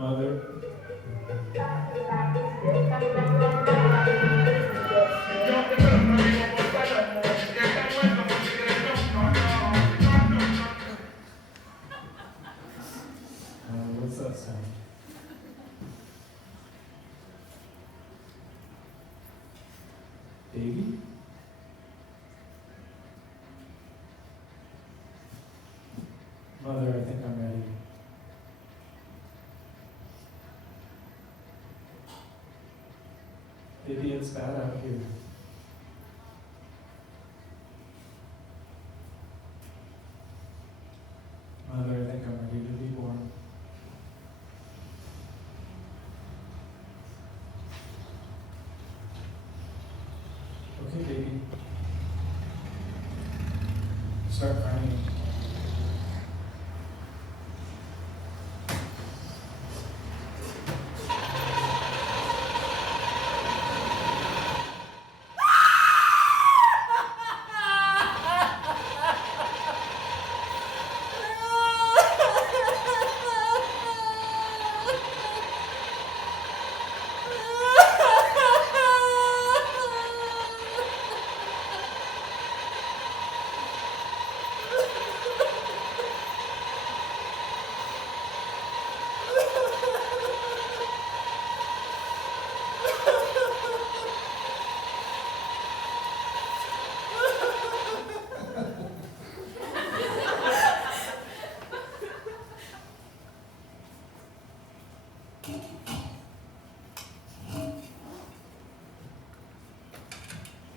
Mother. What's that sound? Baby? Mother, I think I'm ready. Baby, it's bad out here. Mother, I think I'm ready to be born. Okay, baby. Start crying.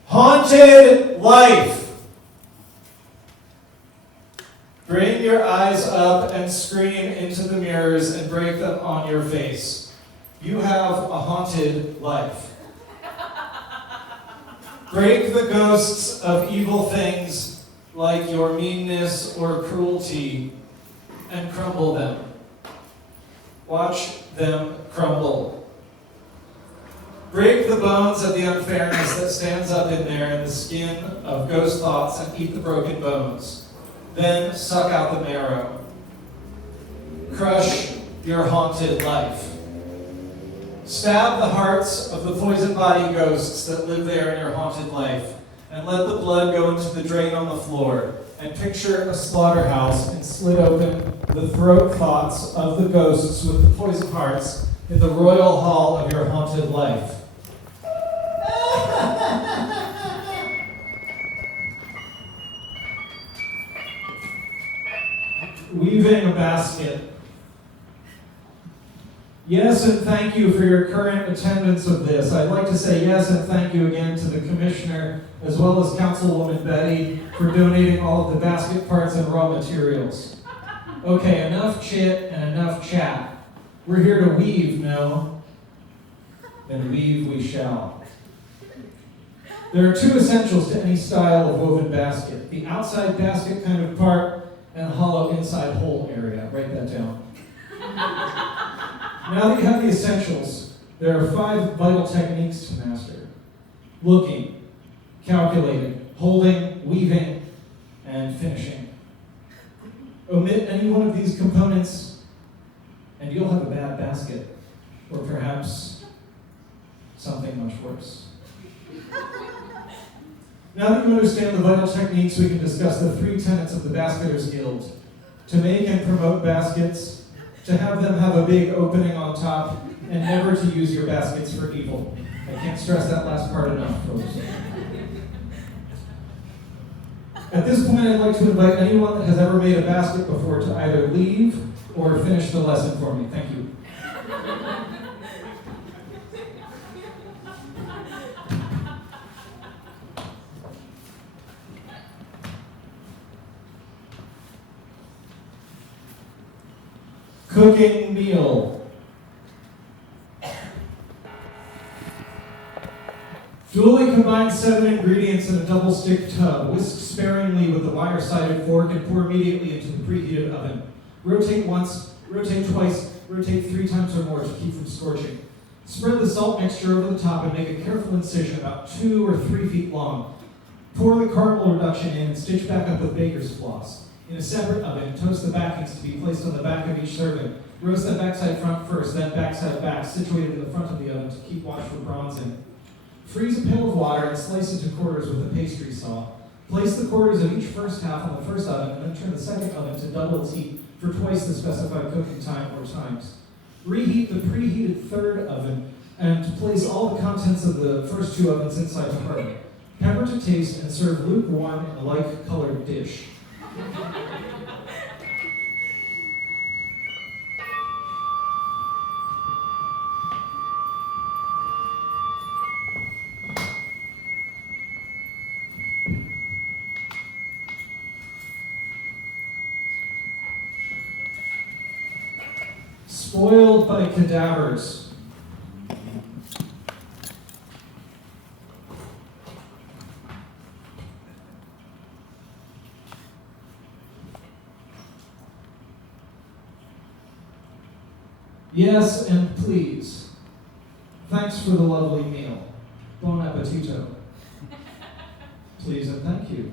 Haunted life. Bring your eyes up and scream into the mirrors and break them on your face. You have a haunted life. Break the ghosts of evil things like your meanness or cruelty and crumble them. Watch them crumble. Break the bones of the unfairness that stands up in there in the skin of ghost thoughts and eat the broken bones. Then suck out the marrow. Crush your haunted life. Stab the hearts of the poison body ghosts that live there in your haunted life, and let the blood go into the drain on the floor, and picture a slaughterhouse and slit open the throat thoughts of the ghosts with the poison hearts in the royal hall of your haunted life. Weaving a basket. Yes, and thank you for your current attendance of this. I'd like to say yes and thank you again to the Commissioner, as well as Councilwoman Betty, for donating all of the basket parts and raw materials. Okay, enough chit and enough chat. We're here to weave, no? Then weave we shall. There are two essentials to any style of woven basket: the outside basket kind of part and the hollow inside hole area. Write that down. Now that you have the essentials, there are 5 vital techniques to master: looking, calculating, holding, weaving, and finishing. Omit any one of these components, and you'll have a bad basket, or perhaps something much worse. Now that you understand the vital techniques, we can discuss the 3 tenets of the Basketers Guild: to make and promote baskets, to have them have a big opening on top, and never to use your baskets for evil. I can't stress that last part enough, folks. At this point, I'd like to invite anyone that has ever made a basket before to either leave or finish the lesson for me. Thank you. Cooking meal. Duly combine 7 ingredients in a double-stick tub. Whisk sparingly with a wire-sided fork and pour immediately into the preheated oven. Rotate once, rotate twice, rotate 3 times or more to keep from scorching. Spread the salt mixture over the top and make a careful incision about 2 or 3 feet long. Pour the caramel reduction in and stitch back up with baker's floss. In a separate oven, toast the backings to be placed on the back of each serving. Roast that backside front first, then backside back, situated in the front of the oven to keep watch for bronzing. Freeze a pail of water and slice into quarters with a pastry saw. Place the quarters of each first half on the first oven and then turn the second oven to double its heat for twice the specified cooking time or times. Reheat the preheated third oven and place all the contents of the first two ovens inside to harden. Pepper to taste and serve lukewarm in a like-colored dish. Spoiled by cadavers. Yes, and please. Thanks for the lovely meal. Bon appetito. Please and thank you.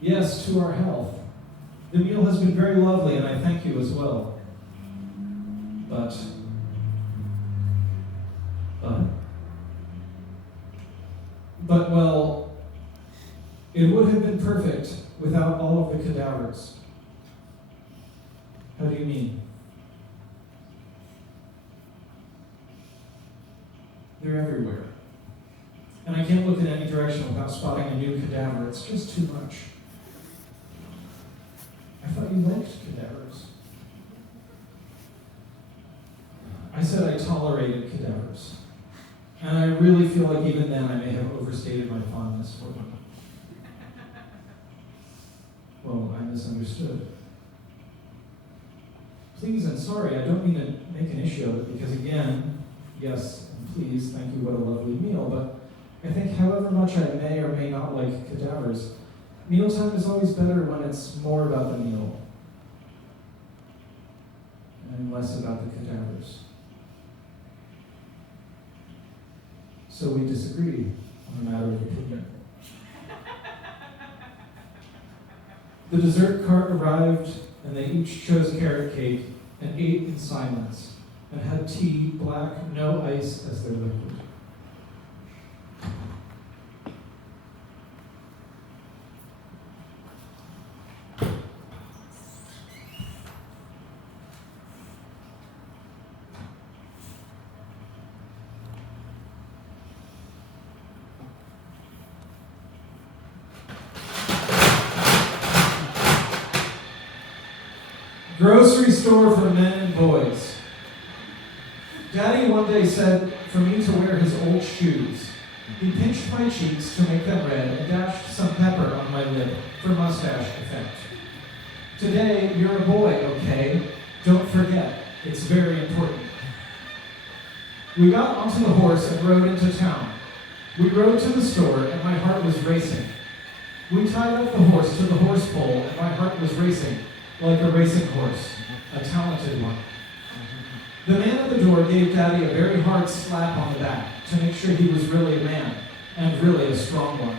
Yes, to our health. The meal has been very lovely, and I thank you as well. But, well, it would have been perfect without all of the cadavers. How do you mean? They're everywhere. And I can't look in any direction without spotting a new cadaver. It's just too much. I thought you liked cadavers. I said I tolerated cadavers. And I really feel like even then I may have overstated my fondness for them. Well, I misunderstood. Please and sorry, I don't mean to make an issue of it because again, yes and please, thank you, what a lovely meal, but I think however much I may or may not like cadavers, mealtime is always better when it's more about the meal and less about the cadavers. So we disagree on a matter of opinion. The dessert cart arrived, and they each chose carrot cake and ate in silence, and had tea, black, no ice, as their liquid. Grocery store for men and boys. Daddy one day said for me to wear his old shoes. He pinched my cheeks to make them red and dashed some pepper on my lip for mustache effect. Today, you're a boy, okay? Don't forget, it's very important. We got onto the horse and rode into town. We rode to the store and my heart was racing. We tied up the horse to the horse pole and my heart was racing. Like a racing horse, a talented one. The man at the door gave Daddy a very hard slap on the back to make sure he was really a man, and really a strong one.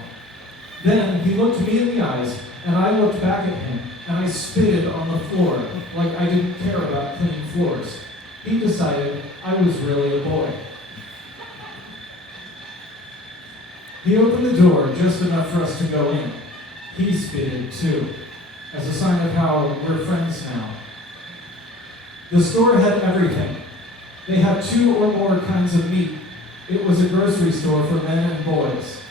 Then he looked me in the eyes, and I looked back at him, and I spitted on the floor like I didn't care about cleaning floors. He decided I was really a boy. He opened the door just enough for us to go in. He spitted too, as a sign of how we're friends now. The store had everything. They had 2 or more kinds of meat. It was a grocery store for men and boys.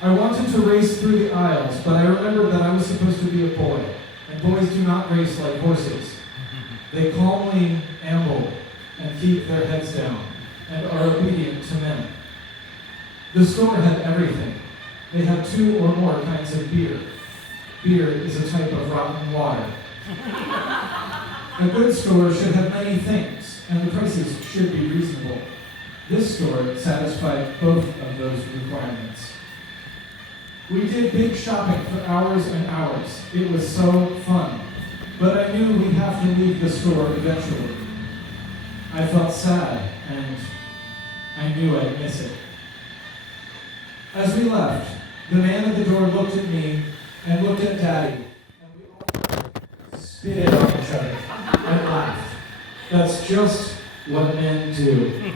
I wanted to race through the aisles, but I remembered that I was supposed to be a boy, and boys do not race like horses. They calmly amble and keep their heads down, and are obedient to men. The store had everything. They had 2 or more kinds of beer. Beer is a type of rotten water. A good store should have many things, and the prices should be reasonable. This store satisfied both of those requirements. We did big shopping for hours and hours. It was so fun. But I knew we'd have to leave the store eventually. I felt sad, and I knew I'd miss it. As we left, the man at the door looked at me and looked at Daddy, and we all spitted on each other and laughed. That's just what men do.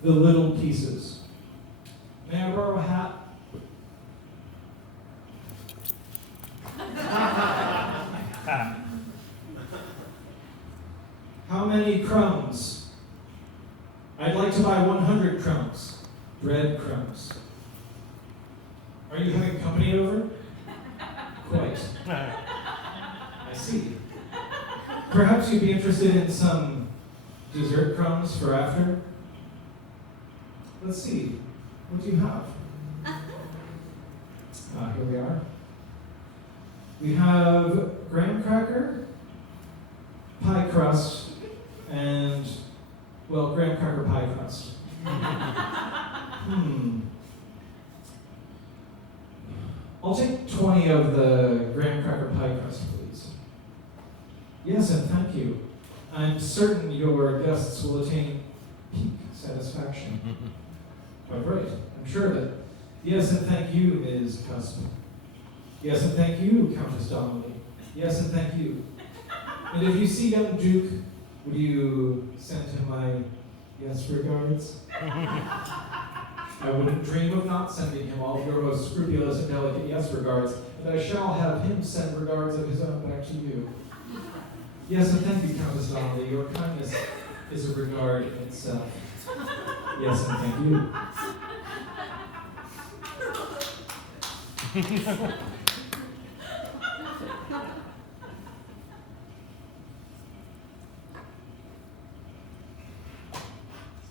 The little pieces. May I borrow a hat? How many crumbs? I'd like to buy 100 crumbs. Bread crumbs. Are you having company over? Quite. I see. Perhaps you'd be interested in some dessert crumbs for after? Let's see. What do you have? Here we are. We have graham cracker, pie crust, and, well, graham cracker pie crust. I'll take 20 of the graham cracker pie crust, please. Yes, and thank you. I'm certain your guests will attain peak satisfaction. Quite right. I'm sure that. Yes, and thank you, Ms. Cusp. Yes, and thank you, Countess Donnelly. Yes, and thank you. And if you see young Duke, would you send him my yes regards? I wouldn't dream of not sending him all of your most scrupulous and delicate yes regards, and I shall have him send regards of his own back to you. Yes, and thank you, Countess Donnelly. Your kindness is a regard in itself. Yes, and thank you.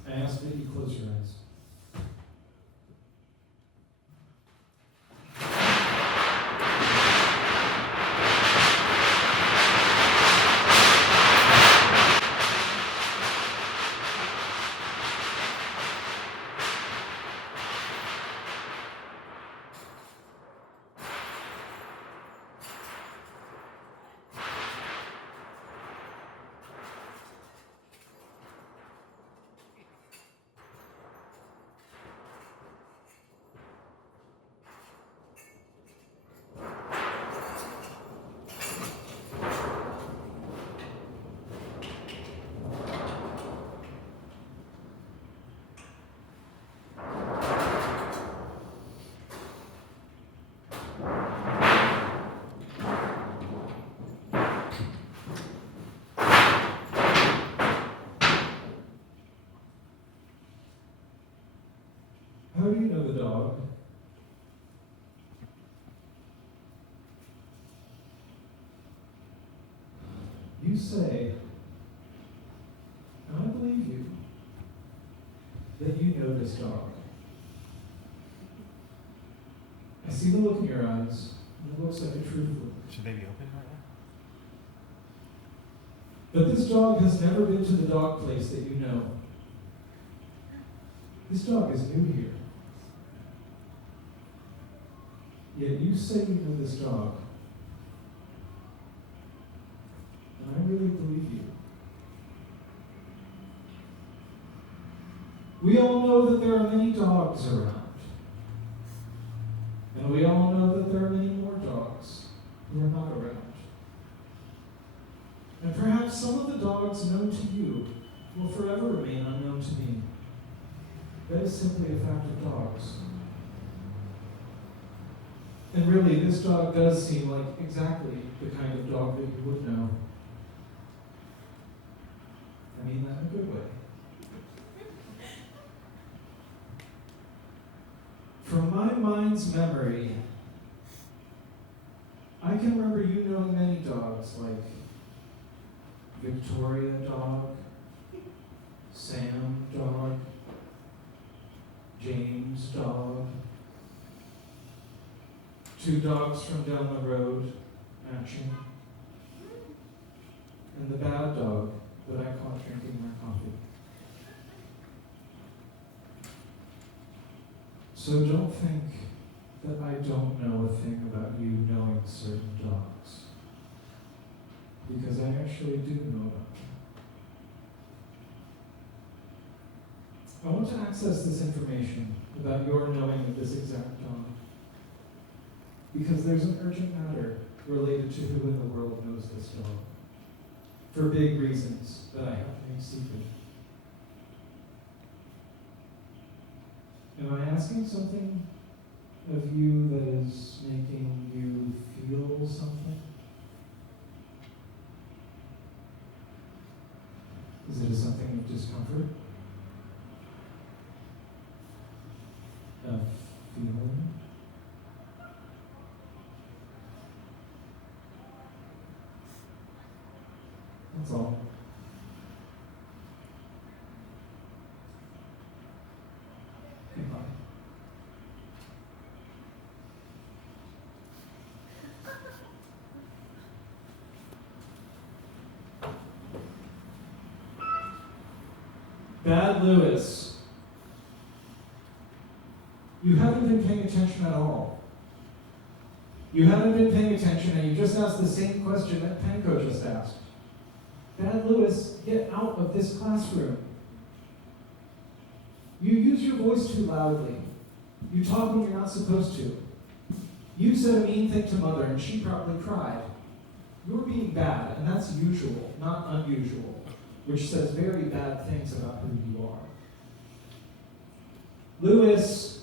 I ask that you close your eyes. How do you know the dog? You say, and I believe you, that you know this dog. I see the look in your eyes, and it looks like a truth look. Should they be open right now? But this dog has never been to the dog place that you know. This dog is new here. Yet you say you know this dog. And I really believe you. We all know that there are many dogs around. And we all know that there are many more dogs who are not around. And perhaps some of the dogs known to you will forever remain unknown to me. That is simply a fact of dogs. And really, this dog does seem like exactly the kind of dog that you would know. I mean that in a good way. From my mind's memory, I can remember you knowing many dogs like Victoria dog, Sam dog, James dog, 2 dogs from down the road, matching. and the bad dog that I caught drinking my coffee. So don't think that I don't know a thing about you knowing certain dogs, because I actually do know about them. I want to access this information about your knowing of this exact dog, because there's an urgent matter related to who in the world knows this dog, for big reasons that I have made secret. Am I asking something of you that is making you feel something? Is it something of discomfort? Of feeling? That's all. Goodbye. Bad Lewis, you haven't been paying attention at all. You haven't been paying attention, and you just asked the same question that Penko just asked. Bad Lewis, get out of this classroom. You use your voice too loudly. You talk when you're not supposed to. You said a mean thing to Mother, and she probably cried. You're being bad, and that's usual, not unusual, which says very bad things about who you are. Lewis,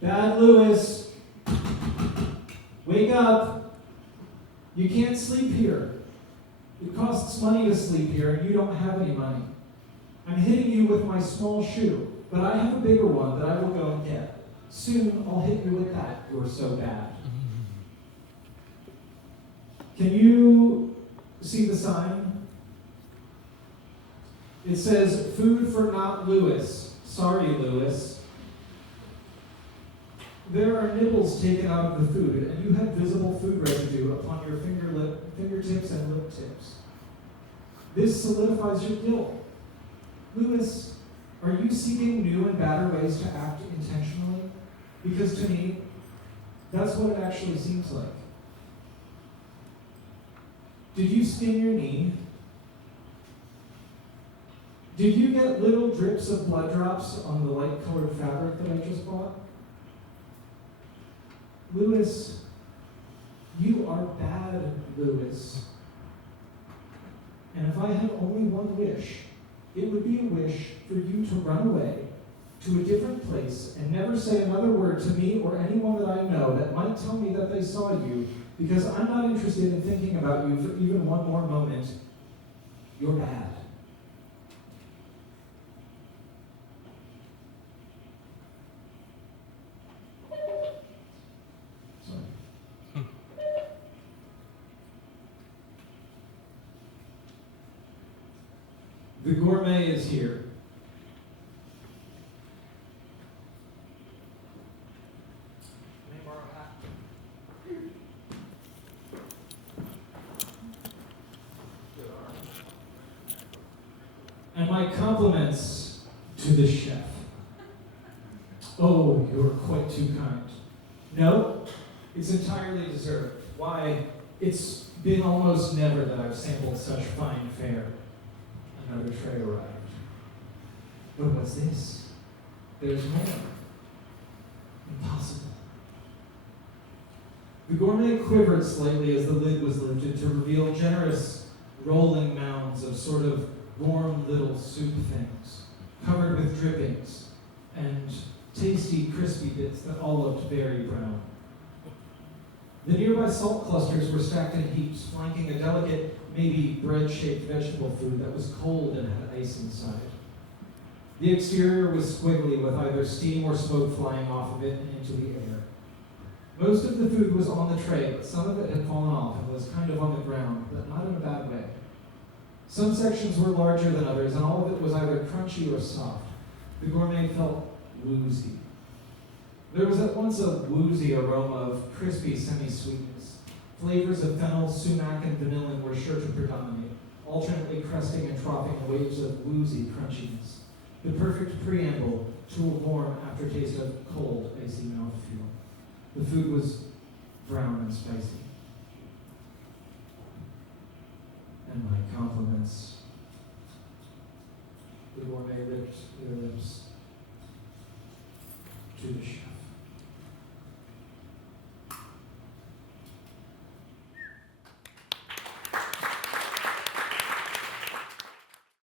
Bad Lewis, wake up. You can't sleep here. It costs money to sleep here, and you don't have any money. I'm hitting you with my small shoe, but I have a bigger one that I will go and get. Soon I'll hit you with that. You're so bad. Can you see the sign? It says, food for not Lewis. Sorry, Lewis. There are nibbles taken out of the food, and you have visible food residue upon your fingertips and lip tips. This solidifies your guilt. Lewis, are you seeking new and better ways to act intentionally? Because to me, that's what it actually seems like. Did you skin your knee? Did you get little drips of blood drops on the light-colored fabric that I just bought? Lewis, you are bad, Lewis. And if I had only one wish, it would be a wish for you to run away to a different place and never say another word to me or anyone that I know that might tell me that they saw you, because I'm not interested in thinking about you for even one more moment. You're bad. Sorry. The gourmet is here. And my compliments to the chef. Oh, you're quite too kind. No, it's entirely deserved. Why, it's been almost never that I've sampled such fine fare. Another tray arrived. But what's this? There's more. Impossible. The gourmet quivered slightly as the lid was lifted to reveal generous rolling mounds of sort of warm little soup things, covered with drippings, and tasty, crispy bits that all looked very brown. The nearby salt clusters were stacked in heaps, flanking a delicate, maybe bread-shaped vegetable food that was cold and had ice inside. The exterior was squiggly with either steam or smoke flying off of it and into the air. Most of the food was on the tray, but some of it had fallen off and was kind of on the ground, but not in a bad way. Some sections were larger than others, and all of it was either crunchy or soft. The gourmet felt woozy. There was at once a woozy aroma of crispy semi-sweetness. Flavors of fennel, sumac, and vanillin were sure sure to predominate, alternately cresting and troughing waves of woozy crunchiness. The perfect preamble to a warm aftertaste of cold, icy mouthfeel. The food was brown and spicy. And my compliments. The gourmet licked their lips to the chef.